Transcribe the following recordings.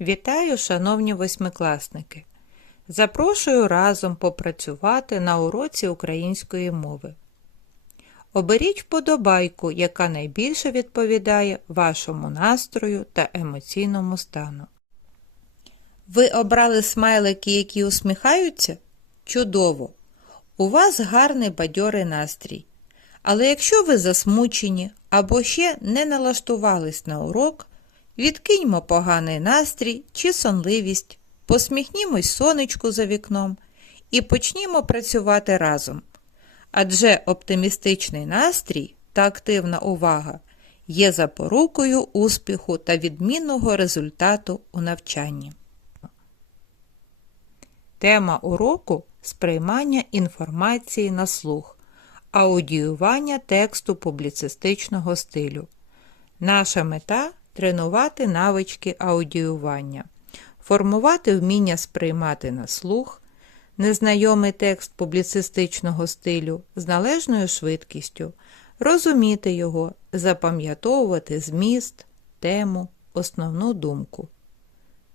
Вітаю, шановні восьмикласники! Запрошую разом попрацювати на уроці української мови. Оберіть вподобайку, яка найбільше відповідає вашому настрою та емоційному стану. Ви обрали смайлики, які усміхаються? Чудово! У вас гарний бадьорий настрій. Але якщо ви засмучені або ще не налаштувались на урок, відкиньмо поганий настрій чи сонливість, посміхнімось сонечку за вікном і почнімо працювати разом. Адже оптимістичний настрій та активна увага є запорукою успіху та відмінного результату у навчанні. Тема уроку сприймання інформації на слух, аудіювання тексту публіцистичного стилю. Наша мета тренувати навички аудіювання, формувати вміння сприймати на слух, незнайомий текст публіцистичного стилю з належною швидкістю, розуміти його, запам'ятовувати зміст, тему, основну думку.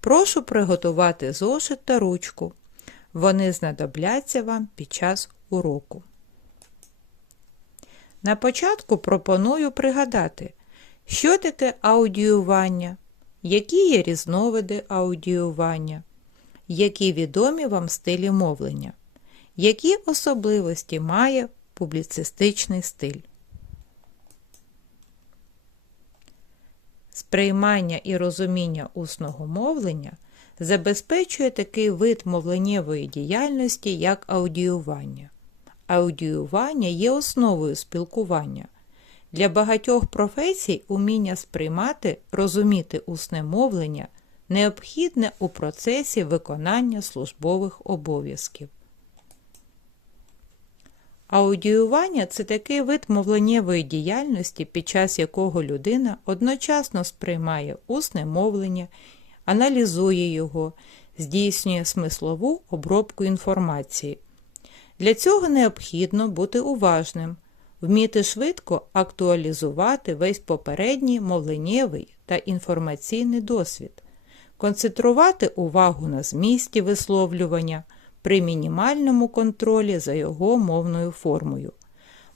Прошу приготувати зошит та ручку. Вони знадобляться вам під час уроку. На початку пропоную пригадати, що таке аудіювання, які є різновиди аудіювання, які відомі вам стилі мовлення, які особливості має публіцистичний стиль. Сприймання і розуміння усного мовлення забезпечує такий вид мовленнєвої діяльності, як аудіювання. Аудіювання є основою спілкування. Для багатьох професій уміння сприймати, розуміти усне мовлення необхідне у процесі виконання службових обов'язків. Аудіювання це такий вид мовленнєвої діяльності, під час якого людина одночасно сприймає усне мовлення, аналізує його, здійснює смислову обробку інформації. Для цього необхідно бути уважним, вміти швидко актуалізувати весь попередній мовленнєвий та інформаційний досвід, концентрувати увагу на змісті висловлювання при мінімальному контролі за його мовною формою,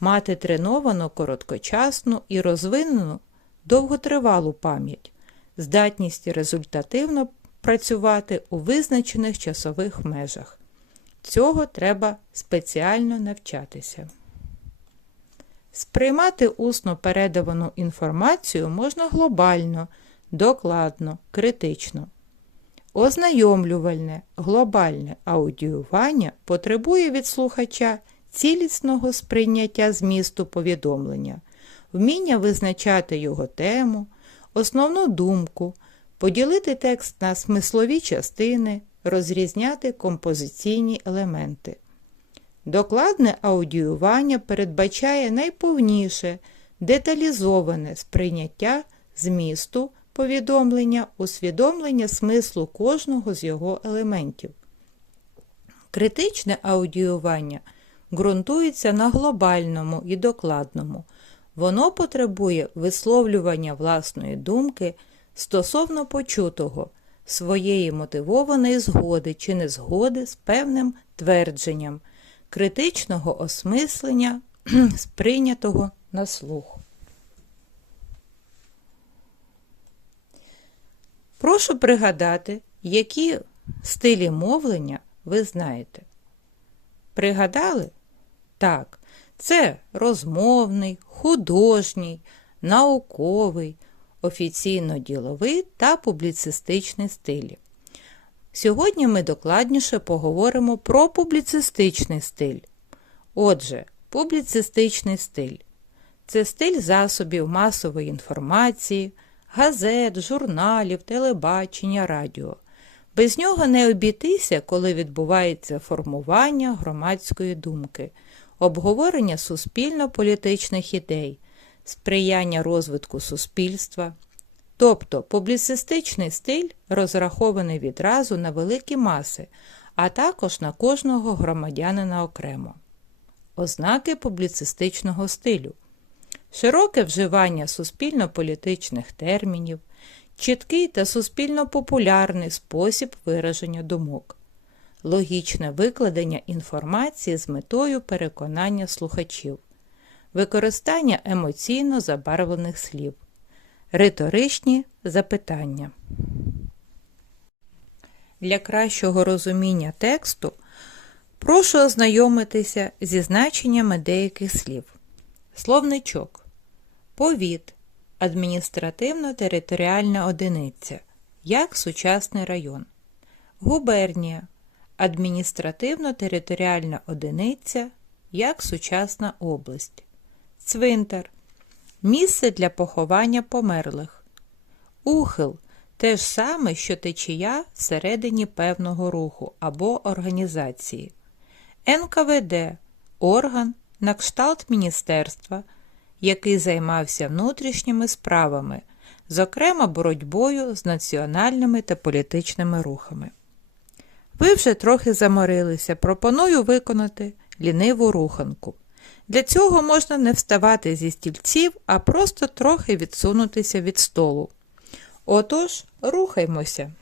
мати треновану короткочасну і розвинену довготривалу пам'ять, здатність результативно працювати у визначених часових межах. Цього треба спеціально навчатися. Сприймати усно передавану інформацію можна глобально, докладно, критично. Ознайомлювальне, глобальне аудіювання потребує від слухача цілісного сприйняття змісту повідомлення, вміння визначати його тему, основну думку, поділити текст на смислові частини, розрізняти композиційні елементи. Докладне аудіювання передбачає найповніше, деталізоване сприйняття змісту повідомлення, усвідомлення смислу кожного з його елементів. Критичне аудіювання ґрунтується на глобальному і докладному. Воно потребує висловлювання власної думки стосовно почутого, своєї мотивованої згоди чи незгоди з певним твердженням, критичного осмислення сприйнятого на слух. Прошу пригадати, які стилі мовлення ви знаєте. Пригадали? Так, це розмовний, художній, науковий, офіційно-діловий та публіцистичний стилі. Сьогодні ми докладніше поговоримо про публіцистичний стиль. Отже, публіцистичний стиль це стиль засобів масової інформації, газет, журналів, телебачення, радіо. Без нього не обійтися, коли відбувається формування громадської думки, обговорення суспільно-політичних ідей, сприяння розвитку суспільства. Тобто публіцистичний стиль розрахований відразу на великі маси, а також на кожного громадянина окремо. Ознаки публіцистичного стилю широке вживання суспільно-політичних термінів, чіткий та суспільно популярний спосіб вираження думок, логічне викладення інформації з метою переконання слухачів, використання емоційно забарвлених слів, риторичні запитання. Для кращого розуміння тексту прошу ознайомитися зі значеннями деяких слів. Словничок. Повіт. Адміністративно-територіальна одиниця. Як сучасний район. Губернія. Адміністративно-територіальна одиниця. Як сучасна область. Цвинтар. Місце для поховання померлих. Ухил те ж саме, що течія всередині певного руху або організації. НКВД орган на кшталт міністерства, який займався внутрішніми справами, зокрема боротьбою з національними та політичними рухами. Ви вже трохи заморилися, пропоную виконати ліниву руханку. Для цього можна не вставати зі стільців, а просто трохи відсунутися від столу. Отож, рухаймося.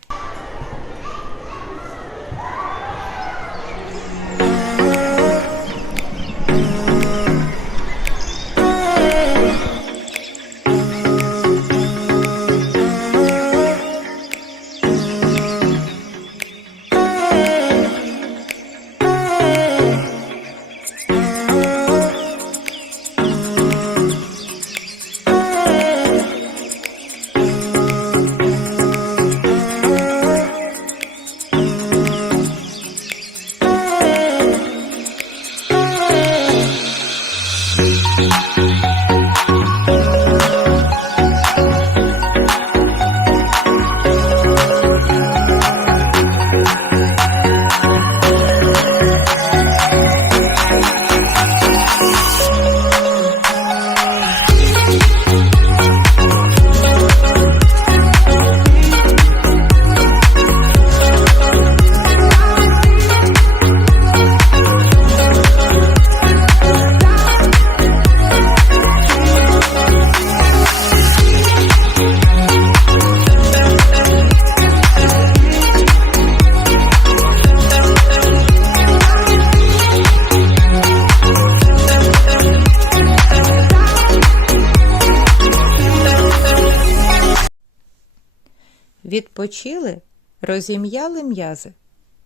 Відпочили, розім'яли м'язи.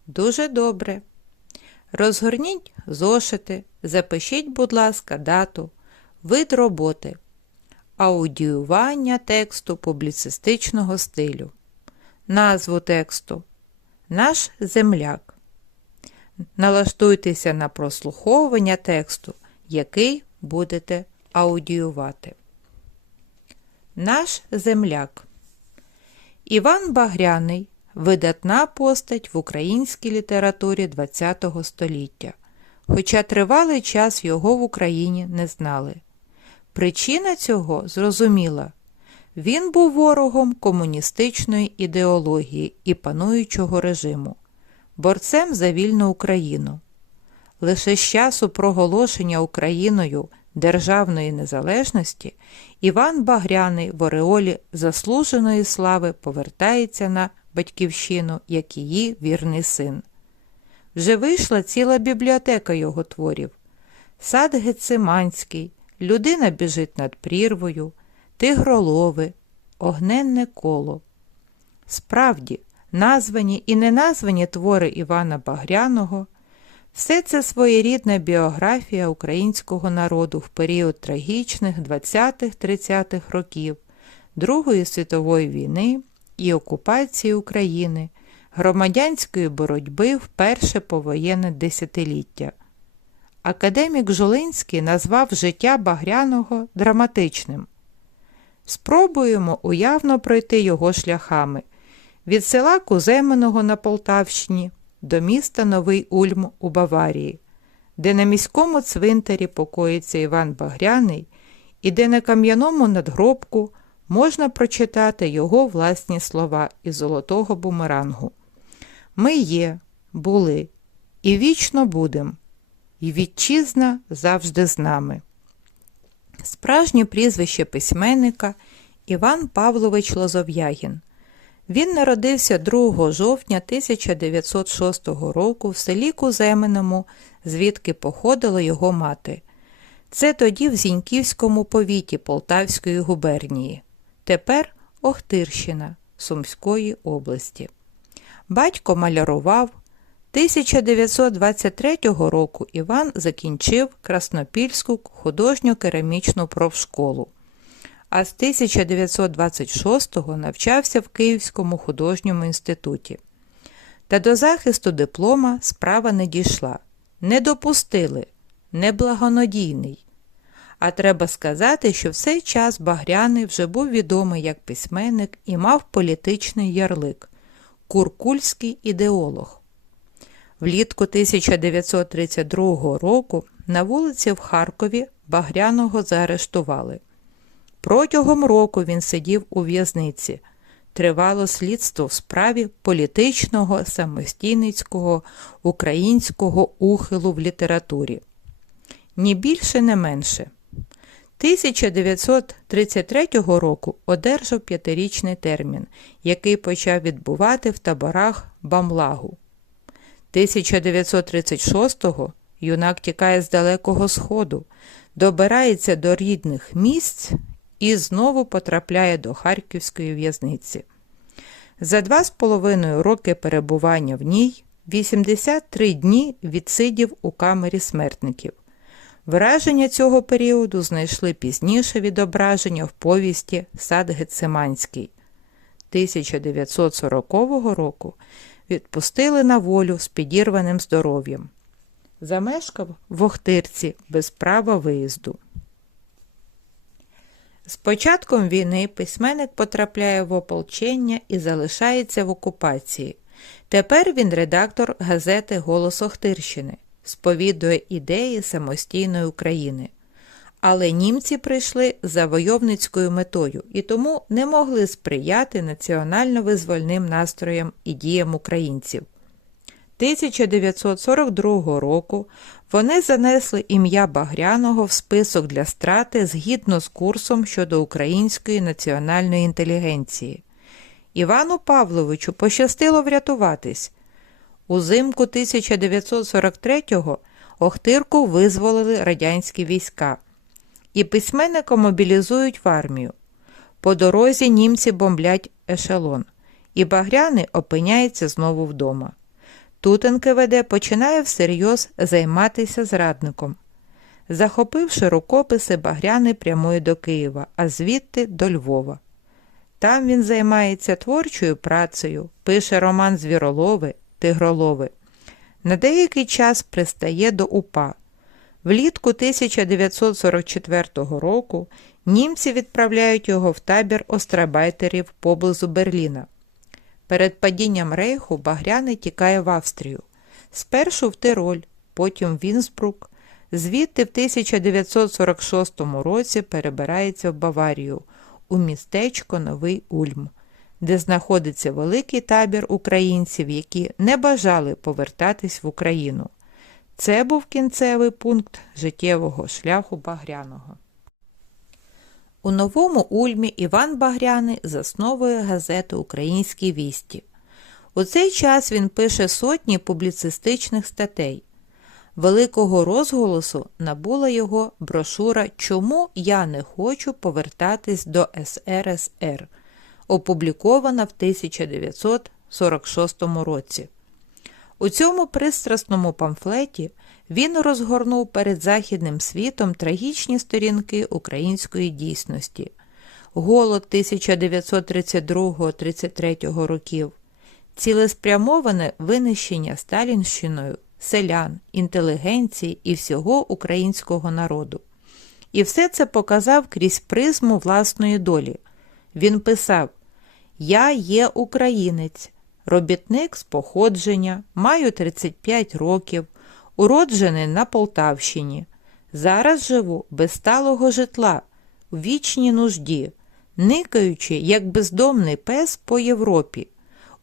Дуже добре. Розгорніть зошити, запишіть, будь ласка, дату, вид роботи, аудіювання тексту публіцистичного стилю, назву тексту Наш земляк. Налаштуйтеся на прослуховування тексту, який будете аудіювати. Наш земляк. Іван Багряний видатна постать в українській літературі ХХ століття, хоча тривалий час його в Україні не знали. Причина цього зрозуміла він був ворогом комуністичної ідеології і пануючого режиму, борцем за вільну Україну. Лише з часу проголошення Україною державної незалежності Іван Багряний в Ореолі заслуженої слави повертається на батьківщину як її вірний син. Вже вийшла ціла бібліотека його творів. Сад Гециманський, Людина біжить над прірвою, Тигролови, Огненне коло. Справді, названі і неназвані твори Івана Багряного все це своєрідна біографія українського народу в період трагічних 20-30-х років Другої світової війни і окупації України, громадянської боротьби в перше повоєнне десятиліття. Академік Жолинський назвав життя Багряного драматичним. Спробуємо уявно пройти його шляхами від села Куземеного на Полтавщині до міста Новий Ульм у Баварії, де на міському цвинтарі покоїться Іван Багряний і де на кам'яному надгробку можна прочитати його власні слова із золотого бумерангу. Ми є, були і вічно будем, і вітчизна завжди з нами. Справжнє прізвище письменника Іван Павлович Лозов'ягін. Він народився 2 жовтня 1906 року в селі Куземиному, звідки походила його мати. Це тоді в Зіньківському повіті Полтавської губернії, тепер Охтирщина Сумської області. Батько малярував. 1923 року Іван закінчив Краснопільську художньо-керамічну профшколу, а з 1926-го навчався в Київському художньому інституті. Та до захисту диплома справа не дійшла. Не допустили, неблагонадійний. А треба сказати, що в цей час Багряний вже був відомий як письменник і мав політичний ярлик куркульський ідеолог. Влітку 1932 року на вулиці в Харкові Багряного заарештували. Протягом року він сидів у в'язниці. Тривало слідство в справі політичного самостійницького українського ухилу в літературі. Ні більше, не менше. 1933 року одержав п'ятирічний термін, який почав відбувати в таборах Бамлагу. 1936-го юнак тікає з Далекого Сходу, добирається до рідних місць і знову потрапляє до Харківської в'язниці. За два з половиною роки перебування в ній 83 дні відсидів у камері смертників. Враження цього періоду знайшли пізніше відображення в повісті Сад Гециманський 1940 року відпустили на волю з підірваним здоров'ям. Замешкав в Охтирці без права виїзду. З початком війни письменник потрапляє в ополчення і залишається в окупації. Тепер він редактор газети Голос Охтирщини, сповідує ідеї самостійної України. Але німці прийшли за войовницькою метою і тому не могли сприяти національно-визвольним настроям і діям українців. 1942 року вони занесли ім'я Багряного в список для страти згідно з курсом щодо української національної інтелігенції. Івану Павловичу пощастило врятуватись. Узимку 1943-го Охтирку визволили радянські війська і письменника мобілізують в армію. По дорозі німці бомблять ешелон, і Багряний опиняється знову вдома. Тут НКВД починає всерйоз займатися зрадником. Захопивши рукописи, Багряний прямує до Києва, а звідти до Львова. Там він займається творчою працею, пише роман Звіролови, Тигролови. На деякий час пристає до УПА. Влітку 1944 року німці відправляють його в табір острабайтерів поблизу Берліна. Перед падінням рейху Багряний тікає в Австрію. Спершу в Тироль, потім в Вінсбрук. Звідти в 1946 році перебирається в Баварію у містечко Новий Ульм, де знаходиться великий табір українців, які не бажали повертатись в Україну. Це був кінцевий пункт життєвого шляху Багряного. У новому Ульмі Іван Багряний засновує газету Українські вісті. У цей час він пише сотні публіцистичних статей. Великого розголосу набула його брошура Чому я не хочу повертатись до СРСР, опублікована в 1946 році. У цьому пристрасному памфлеті він розгорнув перед західним світом трагічні сторінки української дійсності, голод 1932-33 років, цілеспрямоване винищення Сталінщиною, селян, інтелігенції і всього українського народу. І все це показав крізь призму власної долі. Він писав: Я є українець робітник з походження, маю 35 років, уроджений на Полтавщині. Зараз живу без сталого житла, в вічній нужді, никаючи, як бездомний пес по Європі,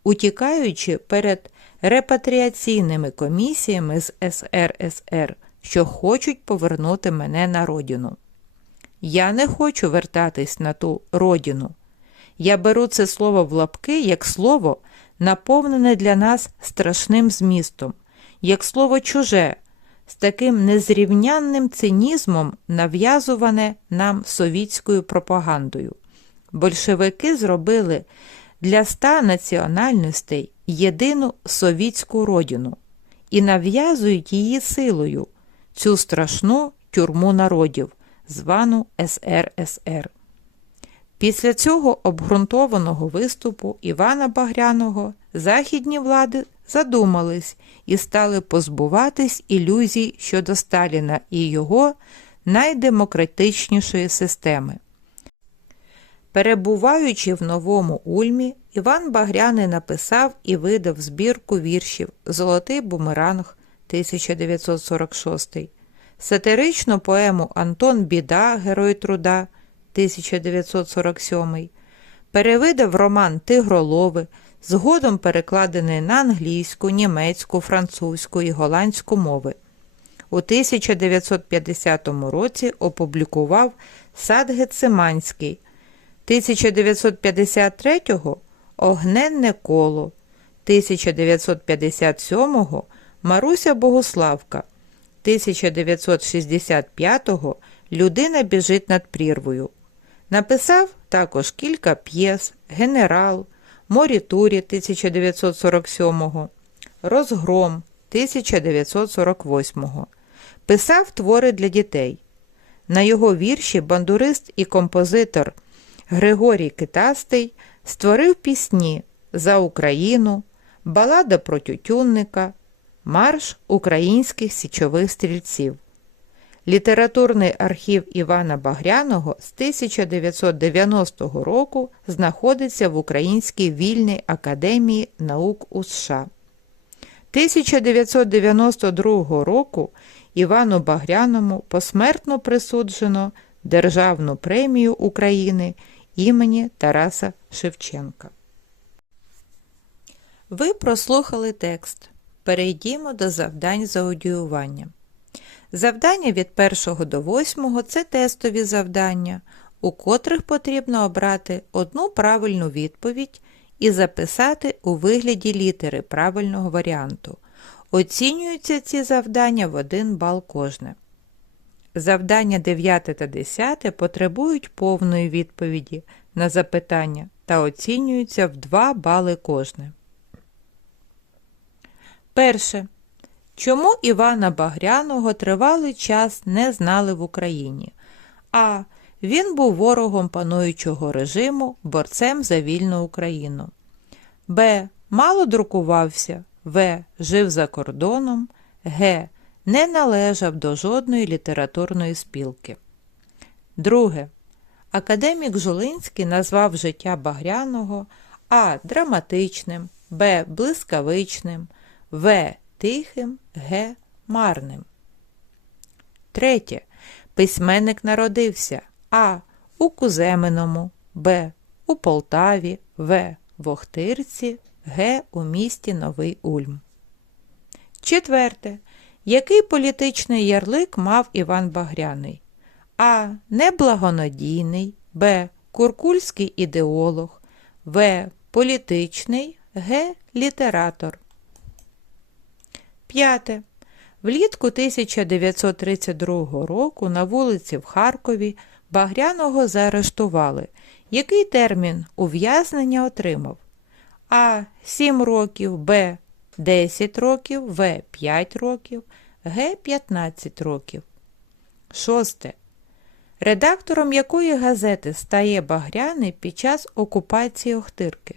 утікаючи перед репатріаційними комісіями з СРСР, що хочуть повернути мене на родину. Я не хочу вертатись на ту родину. Я беру це слово в лапки як слово, наповнене для нас страшним змістом, як слово чуже, з таким незрівнянним цинізмом нав'язуване нам совітською пропагандою. Большевики зробили для ста національностей єдину совітську родину і нав'язують її силою, цю страшну тюрму народів, звану СРСР. Після цього обґрунтованого виступу Івана Багряного західні влади задумались і стали позбуватись ілюзій щодо Сталіна і його найдемократичнішої системи. Перебуваючи в новому Ульмі, Іван Багряний написав і видав збірку віршів Золотий бумеранг 1946, сатиричну поему Антон Біда, Герой труда 1947, перевидав роман Тигролови, згодом перекладений на англійську, німецьку, французьку і голландську мови. У 1950 році опублікував Сад Гециманський. 1953-го Огненне коло, 1957-го Маруся Богославка, 1965-го Людина біжить над прірвою. Написав також кілька п'єс Генерал, Морітурі 1947-го, Розгром 1948-го. Писав твори для дітей. На його вірші бандурист і композитор Григорій Китастий створив пісні За Україну, Балада про Тютюнника, Марш українських січових стрільців. Літературний архів Івана Багряного з 1990 року знаходиться в Українській вільній академії наук у США. 1992 року Івану Багряному посмертно присуджено Державну премію України імені Тараса Шевченка. Ви прослухали текст. Перейдімо до завдань за аудіювання. Завдання від 1 до 8 це тестові завдання, у котрих потрібно обрати одну правильну відповідь і записати у вигляді літери правильного варіанту. Оцінюються ці завдання в 1 бал кожне. Завдання 9 та 10 потребують повної відповіді на запитання та оцінюються в 2 бали кожне. Перше. Чому Івана Багряного тривалий час не знали в Україні? А. Він був ворогом пануючого режиму, борцем за вільну Україну. Б. Мало друкувався. В. Жив за кордоном. Г. Не належав до жодної літературної спілки. Друге. Академік Жулинський назвав життя Багряного А. Драматичним, Б. Блискавичним, В. Тихим, Г. Марним. Третє. Письменник народився А. У Куземиному, Б. У Полтаві, В. В Охтирці, Г. У місті Новий Ульм. Четверте. Який політичний ярлик мав Іван Багряний? А. Неблагонадійний, Б. Куркульський ідеолог, В. Політичний, Г. Літератор. П'яте. Влітку 1932 року на вулиці в Харкові Багряного заарештували. Який термін ув'язнення отримав? А. 7 років, Б. 10 років, В. 5 років, Г. 15 років. Шосте. Редактором якої газети стає Багряний під час окупації Охтирки?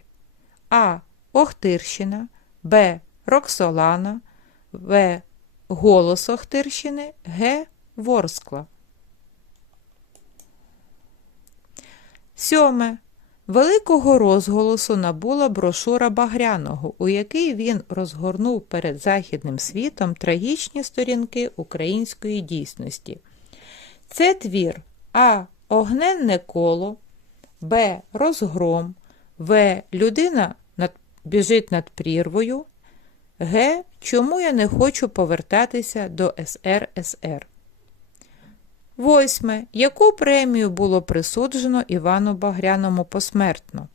А. Охтирщина, Б. Роксолана, В. Голос Охтирщини, Г. Ворскла. Сьоме. Великого розголосу набула брошура Багряного, у якій він розгорнув перед Західним світом трагічні сторінки української дійсності. Це твір А. Огненне коло, Б. Розгром, В. Людина над... біжить над прірвою, Г. Чому я не хочу повертатися до СРСР? Восьме. Яку премію було присуджено Івану Багряному посмертно?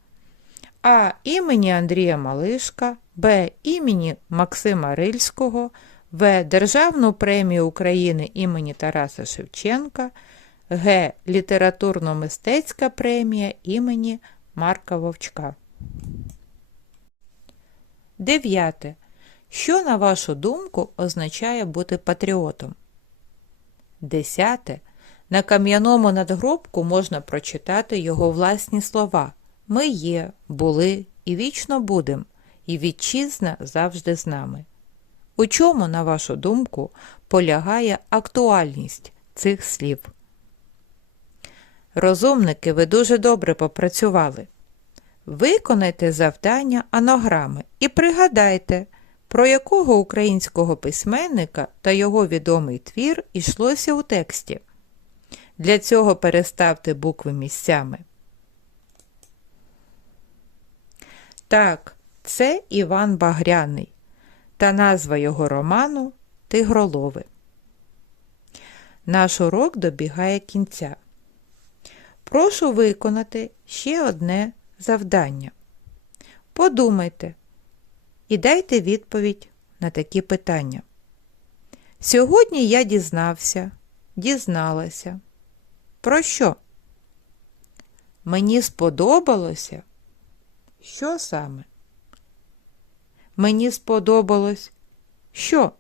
А. Імені Андрія Малишка, Б. Імені Максима Рильського, В. Державну премію України імені Тараса Шевченка, Г. Літературно-мистецька премія імені Марка Вовчка. Дев'яте. Що, на вашу думку, означає бути патріотом? Десяте. На кам'яному надгробку можна прочитати його власні слова. Ми є, були і вічно будем, і вітчизна завжди з нами. У чому, на вашу думку, полягає актуальність цих слів? Розумники, ви дуже добре попрацювали. Виконайте завдання анограми і пригадайте, про якого українського письменника та його відомий твір йшлося у тексті. Для цього переставте букви місцями. Так, це Іван Багряний та назва його роману Тигролови. Наш урок добігає кінця. Прошу виконати ще одне завдання. Подумайте і дайте відповідь на такі питання. Сьогодні я дізнався, дізналася. Про що? Мені сподобалося? Що саме? Мені сподобалось що?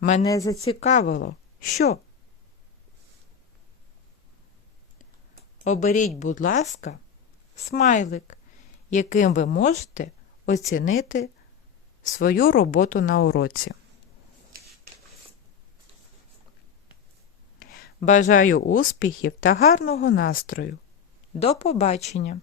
Мене зацікавило що? Оберіть, будь ласка, смайлик, яким ви можете оцінити свою роботу на уроці. Бажаю успіхів та гарного настрою. До побачення!